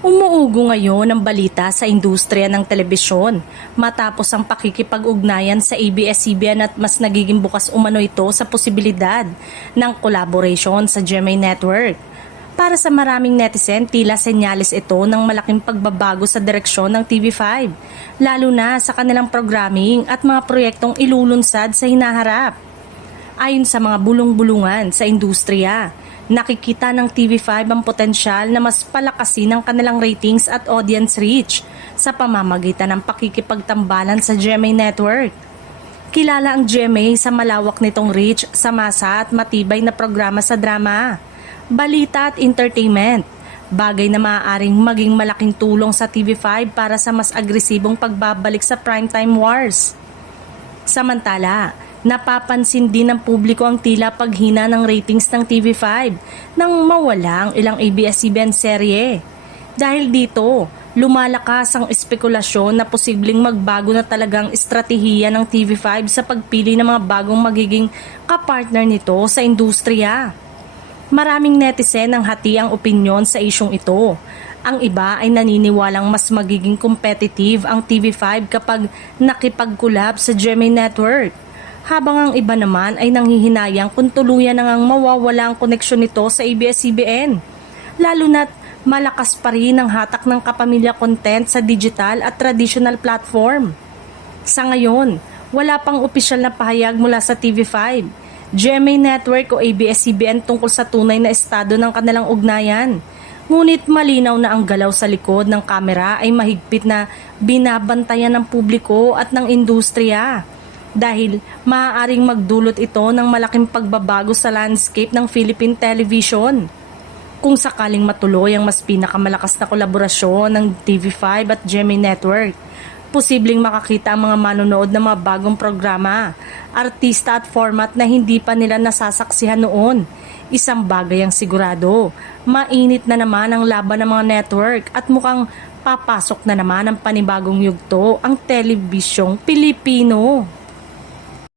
Umuugo ngayon ang balita sa industriya ng telebisyon matapos ang pakikipag-ugnayan sa ABS-CBN at mas nagiging bukas umano ito sa posibilidad ng collaboration sa GMA Network. Para sa maraming netizen, tila senyales ito ng malaking pagbabago sa direksyon ng TV5, lalo na sa kanilang programming at mga proyektong ilulunsad sa hinaharap. Ayon sa mga bulong-bulungan sa industriya, nakikita ng TV5 ang potensyal na mas palakasin ang kanilang ratings at audience reach sa pamamagitan ng pakikipagtambalan sa GMA Network. Kilala ang GMA sa malawak nitong reach sa masa at matibay na programa sa drama, balita at entertainment, bagay na maaaring maging malaking tulong sa TV5 para sa mas agresibong pagbabalik sa primetime wars. Samantala, napapansin din ng publiko ang tila paghina ng ratings ng TV5 nang mawala ang ilang ABS-CBN serye. Dahil dito, lumalakas ang espekulasyon na posibleng magbago na talagang estratehiya ng TV5 sa pagpili ng mga bagong magiging kapartner nito sa industriya. Maraming netizen ang hati ang opinyon sa isyong ito. Ang iba ay naniniwalang mas magiging competitive ang TV5 kapag nakipag-collab sa GMA Network, habang ang iba naman ay nanghihinayang kung tuluyan na ngang mawawala ang koneksyon nito sa ABS-CBN, lalo na't malakas pa rin ang hatak ng kapamilya content sa digital at traditional platform. Sa ngayon, wala pang opisyal na pahayag mula sa TV5, GMA Network o ABS-CBN tungkol sa tunay na estado ng kanilang ugnayan. Ngunit malinaw na ang galaw sa likod ng kamera ay mahigpit na binabantayan ng publiko at ng industriya, dahil maaaring magdulot ito ng malaking pagbabago sa landscape ng Philippine television. Kung sakaling matuloy ang mas pinakamalakas na kolaborasyon ng TV5 at GMA Network, posibleng makakita ang mga manonood ng mga bagong programa, artista at format na hindi pa nila nasasaksihan noon. Isang bagay ang sigurado, mainit na naman ang laban ng mga network at mukhang papasok na naman ang panibagong yugto ang telebisyong Pilipino.